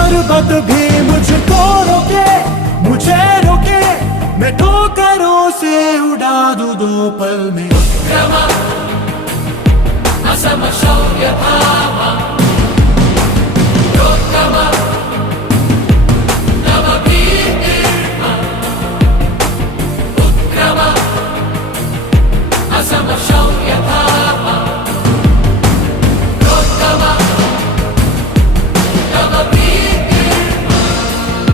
पर्वत भी मुझको रोके, मुझे रोके, मैं ठोकरों से उड़ा दूं 2 पल में। असम शौर्य भामा योत्तम